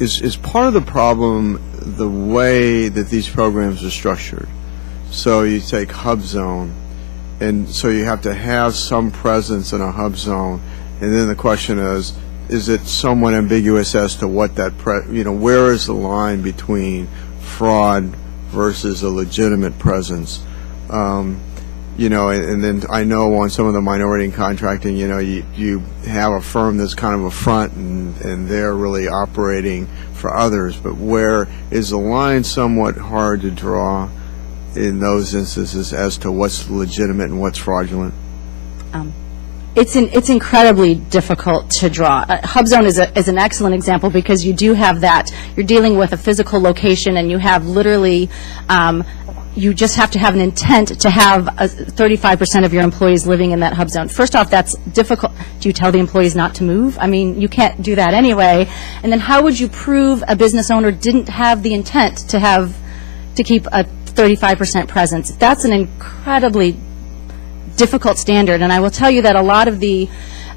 is part of the problem the way that these programs are structured. So you take hub zone, and so you have to have some presence in a hub zone, and then the question is it somewhat ambiguous as to what that, where is the line between fraud versus a legitimate presence? And then I know on some of the minority and contracting, you have a firm that's kind of a front and they're really operating for others, but where is the line somewhat hard to draw in those instances as to what's legitimate and what's fraudulent? It's incredibly difficult to draw. Hub zone is an excellent example because you do have that. You're dealing with a physical location, and you have literally, you just have to have an intent to have 35% of your employees living in that hub zone. First off, that's difficult. Do you tell the employees not to move? I mean, you can't do that anyway. And then how would you prove a business owner didn't have the intent to keep a 35% presence? That's an incredibly difficult standard, and I will tell you that a lot of the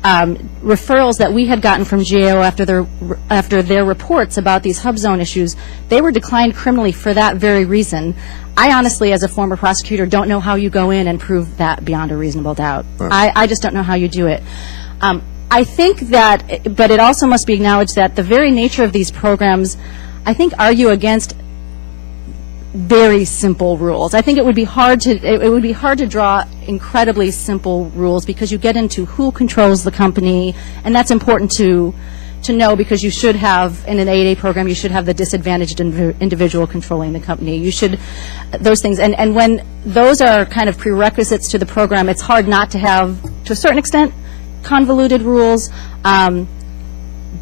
referrals that we had gotten from GAO after their reports about these hub zone issues, they were declined criminally for that very reason. I honestly, as a former prosecutor, don't know how you go in and prove that beyond a reasonable doubt. Right. I just don't know how you do it. I think that, but it also must be acknowledged that the very nature of these programs, I think, argue against very simple rules. I think it would be hard to draw incredibly simple rules because you get into who controls the company, and that's important to know because you should have, in an 8A program, you should have the disadvantaged individual controlling the company. You should, those things, and when those are kind of prerequisites to the program, it's hard not to have, to a certain extent, convoluted rules.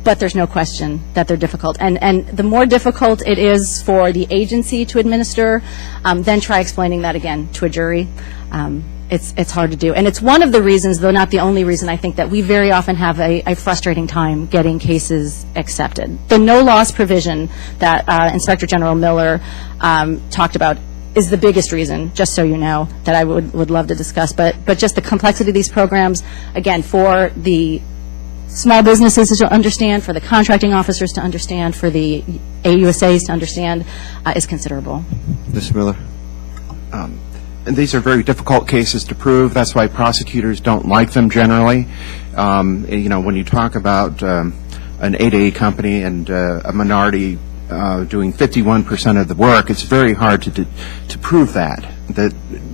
But there's no question that they're difficult. And the more difficult it is for the agency to administer, then try explaining that again to a jury. It's hard to do. And it's one of the reasons, though not the only reason, I think that we very often have a frustrating time getting cases accepted. The no loss provision that Inspector General Miller talked about is the biggest reason, just so you know, that I would love to discuss. But just the complexity of these programs, again, for the small businesses to understand, for the contracting officers to understand, for the AUSAs to understand, is considerable. Ms. Miller? And these are very difficult cases to prove. That's why prosecutors don't like them generally. When you talk about an 8A company and a minority doing 51% of the work, it's very hard to prove that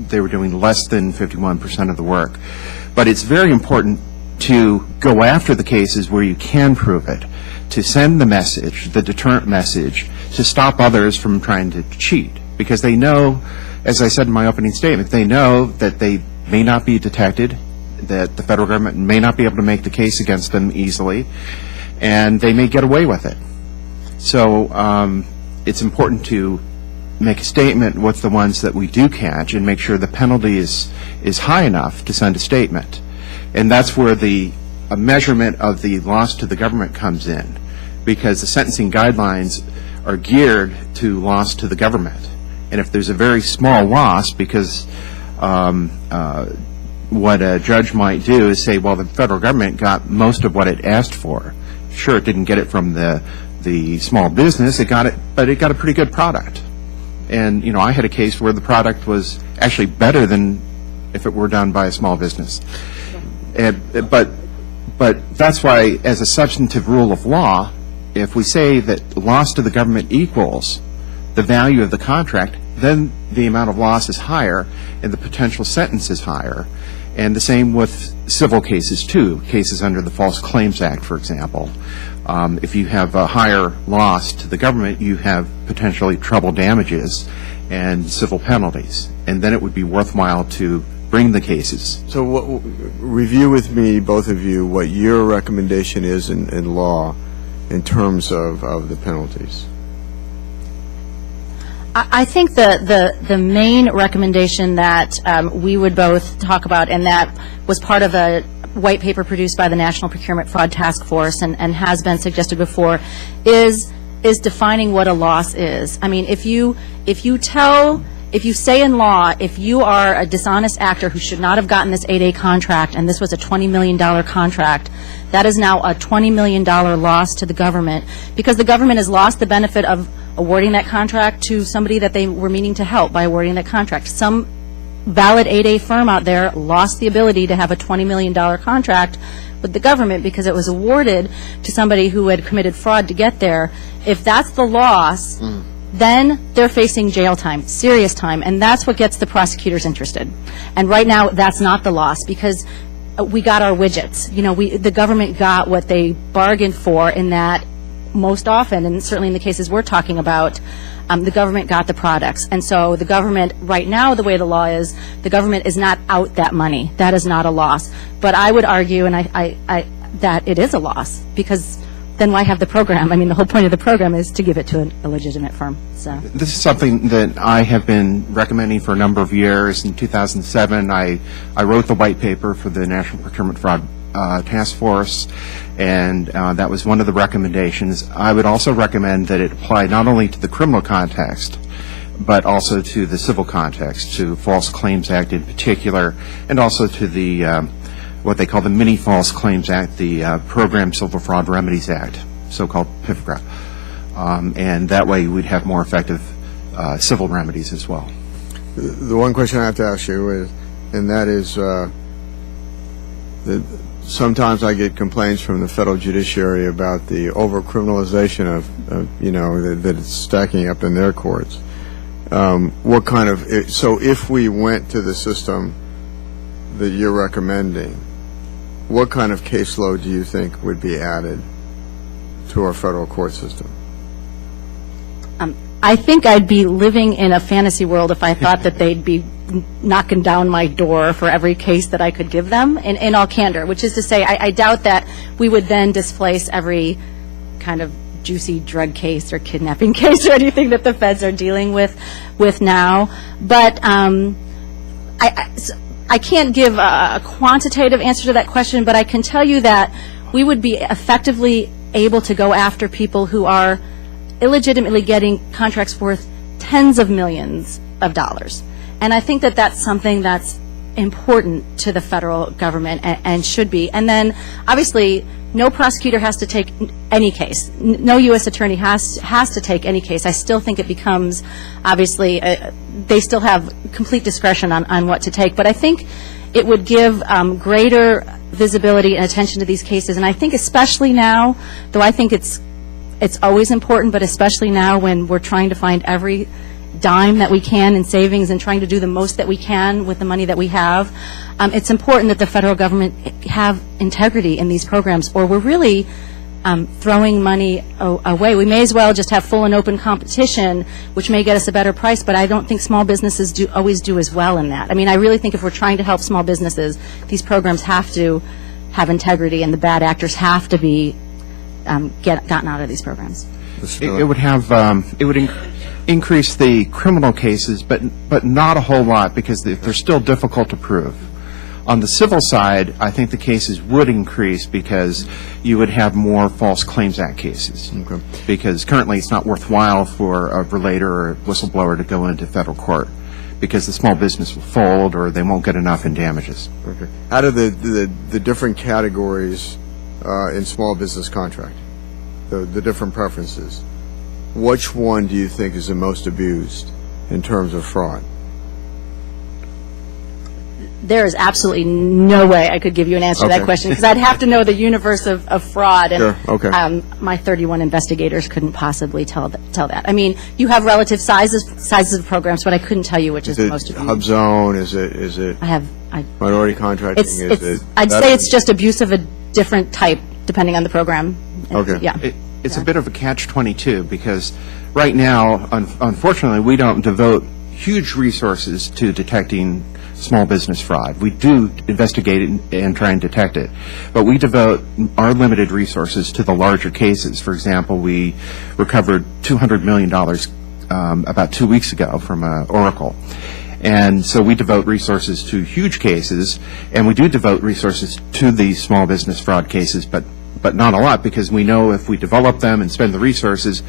they were doing less than 51% of the work. But it's very important to go after the cases where you can prove it, to send the message, the deterrent message, to stop others from trying to cheat. Because they know, as I said in my opening statement, they know that they may not be detected, that the federal government may not be able to make the case against them easily, and they may get away with it. So it's important to make a statement with the ones that we do catch and make sure the penalty is high enough to send a statement. And that's where a measurement of the loss to the government comes in, because the sentencing guidelines are geared to loss to the government. And if there's a very small loss, because what a judge might do is say, well, the federal government got most of what it asked for. Sure, it didn't get it from the small business, but it got a pretty good product. And, I had a case where the product was actually better than if it were done by a small business. But that's why, as a substantive rule of law, if we say that loss to the government equals the value of the contract, then the amount of loss is higher and the potential sentence is higher. And the same with civil cases, too, cases under the False Claims Act, for example. If you have a higher loss to the government, you have potentially treble damages and civil penalties. And then it would be worthwhile to bring the cases. So review with me, both of you, what your recommendation is in law in terms of the penalties. I think the main recommendation that we would both talk about, and that was part of a white paper produced by the National Procurement Fraud Task Force and has been suggested before, is defining what a loss is. I mean, if you tell if you say in law, if you are a dishonest actor who should not have gotten this 8A contract, and this was a $20 million contract, that is now a $20 million loss to the government, because the government has lost the benefit of awarding that contract to somebody that they were meaning to help by awarding that contract. Some valid 8A firm out there lost the ability to have a $20 million contract with the government because it was awarded to somebody who had committed fraud to get there. If that's the loss, then they're facing jail time, serious time, and that's what gets the prosecutors interested. And right now, that's not the loss, because we got our widgets. You know, the government got what they bargained for, in that most often, and certainly in the cases we're talking about, the government got the products. And so the government, right now, the way the law is, the government is not out that money. That is not a loss. But I would argue, and that it is a loss, because then why have the program? I mean, the whole point of the program is to give it to a legitimate firm. So this is something that I have been recommending for a number of years. In 2007, I wrote the white paper for the National Procurement Fraud Task Force, and that was one of the recommendations. I would also recommend that it apply not only to the criminal context, but also to the civil context, to False Claims Act in particular, and also to the what they call the Mini False Claims Act, the Program Civil Fraud Remedies Act, so-called PIFRA. And that way we'd have more effective civil remedies as well. The one question I have to ask you is, and that is, that sometimes I get complaints from the federal judiciary about the over-criminalization of you know, that it's stacking up in their courts. What kind of, so if we went to the system that you're recommending, what kind of caseload do you think would be added to our federal court system? I think I'd be living in a fantasy world if I thought that they'd be knocking down my door for every case that I could give them, in all candor, which is to say, I doubt that we would then displace every kind of juicy drug case or kidnapping case or anything that the feds are dealing with now. But I can't give a quantitative answer to that question, but I can tell you that we would be effectively able to go after people who are illegitimately getting contracts worth tens of millions of dollars. And I think that that's something that's important to the federal government and should be. And then, obviously, no prosecutor has to take any case. No U.S. attorney has to take any case. I still think it becomes, obviously, they still have complete discretion on what to take. But I think it would give greater visibility and attention to these cases. And I think especially now, though I think it's always important, but especially now when we're trying to find every dime that we can in savings and trying to do the most that we can with the money that we have, it's important that the federal government have integrity in these programs, or we're really throwing money away. We may as well just have full and open competition, which may get us a better price, but I don't think small businesses always do as well in that. I mean, I really think if we're trying to help small businesses, these programs have to have integrity, and the bad actors have to be gotten out of these programs. It would have it would increase the criminal cases, but not a whole lot, because they're still difficult to prove. On the civil side, I think the cases would increase because you would have more False Claims Act cases. Okay. Because currently it's not worthwhile for a relator or a whistleblower to go into federal court, because the small business will fold or they won't get enough in damages. Okay. Out of the different categories in small business contract, the different preferences, which one do you think is the most abused in terms of fraud? There is absolutely no way I could give you an answer to that question, because I'd have to know the universe of fraud, and sure. Okay. My 31 investigators couldn't possibly tell that. I mean, you have relative sizes of programs, but I couldn't tell you which is the most abused. Hub zone? Is it minority contracting? I'd say it's just abuse of a different type depending on the program. Okay. Yeah. It's a bit of a catch-22, because right now, unfortunately, we don't devote huge resources to detecting small business fraud. We do investigate it and try and detect it, but we devote our limited resources to the larger cases. For example, we recovered $200 million about 2 weeks ago from Oracle. And so we devote resources to huge cases, and we do devote resources to these small business fraud cases, but not a lot, because we know if we develop them and spend the resources,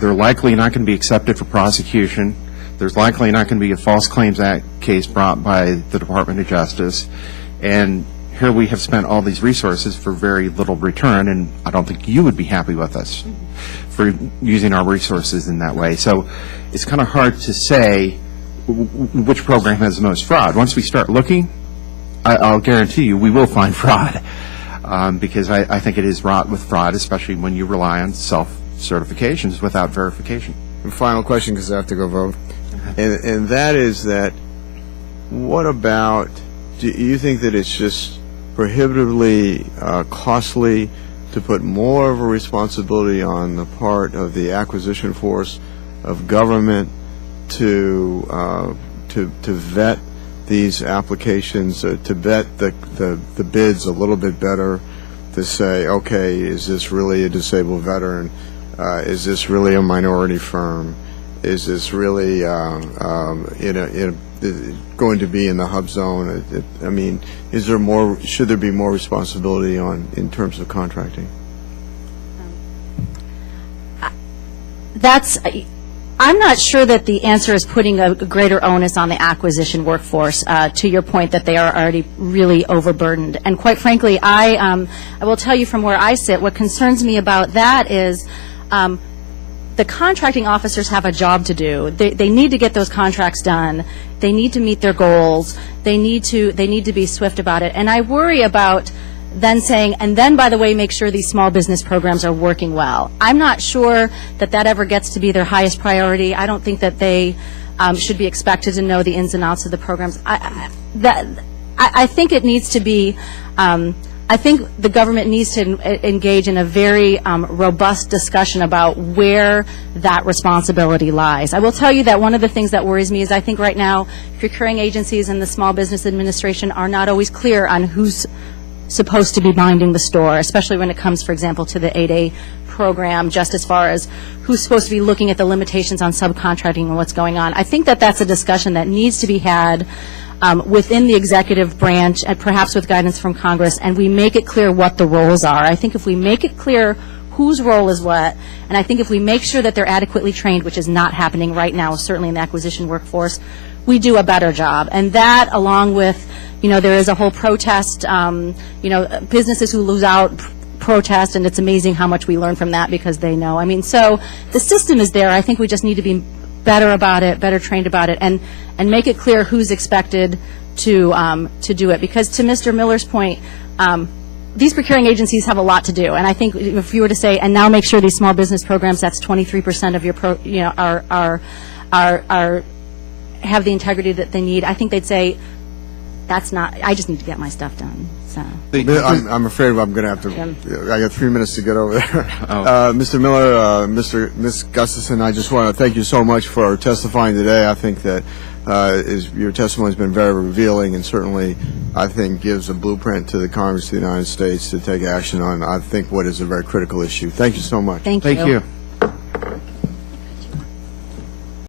they're likely not going to be accepted for prosecution. There's likely not going to be a False Claims Act case brought by the Department of Justice. And here we have spent all these resources for very little return, and I don't think you would be happy with us for using our resources in that way. So it's kind of hard to say which program has the most fraud. Once we start looking, I'll guarantee you we will find fraud, because I think it is wrought with fraud, especially when you rely on self-certifications without verification. And final question, because I have to go vote. And that is that, what about, do you think that it's just prohibitively costly to put more of a responsibility on the part of the acquisition force of government to vet these applications, to vet the bids a little bit better, to say, okay, is this really a disabled veteran? Is this really a minority firm? Is this really going to be in the hub zone? I mean, is there more? Should there be more responsibility in terms of contracting? I'm not sure that the answer is putting a greater onus on the acquisition workforce, to your point that they are already really overburdened. And quite frankly, I will tell you from where I sit, what concerns me about that is the contracting officers have a job to do. They need to get those contracts done. They need to meet their goals. They need to be swift about it. And I worry about then saying, and then, by the way, make sure these small business programs are working well. I'm not sure that ever gets to be their highest priority. I don't think that they should be expected to know the ins and outs of the programs. I think it needs to be, I think the government needs to engage in a very robust discussion about where that responsibility lies. I will tell you that one of the things that worries me is I think right now procuring agencies and the Small Business Administration are not always clear on who's supposed to be minding the store, especially when it comes, for example, to the 8A program, just as far as who's supposed to be looking at the limitations on subcontracting and what's going on. I think that that's a discussion that needs to be had within the executive branch, and perhaps with guidance from Congress, and we make it clear what the roles are. I think if we make it clear whose role is what, and I think if we make sure that they're adequately trained, which is not happening right now, certainly in the acquisition workforce, we do a better job. And that, along with, there is a whole protest, businesses who lose out protest, and it's amazing how much we learn from that because they know. I mean, so the system is there. I think we just need to be better about it, better trained about it, and make it clear who's expected to do it. Because to Mr. Miller's point, these procuring agencies have a lot to do, and I think if you were to say, and now make sure these small business programs, that's 23% of your have the integrity that they need, I think they'd say, that's not, I just need to get my stuff done. So I'm afraid I'm going to have to, I got 3 minutes to get over there. Mr. Miller, Ms. Gustafson, I just want to thank you so much for testifying today. I think that your testimony has been very revealing, and certainly, I think, gives a blueprint to the Congress of the United States to take action on, I think, what is a very critical issue. Thank you so much. Thank you.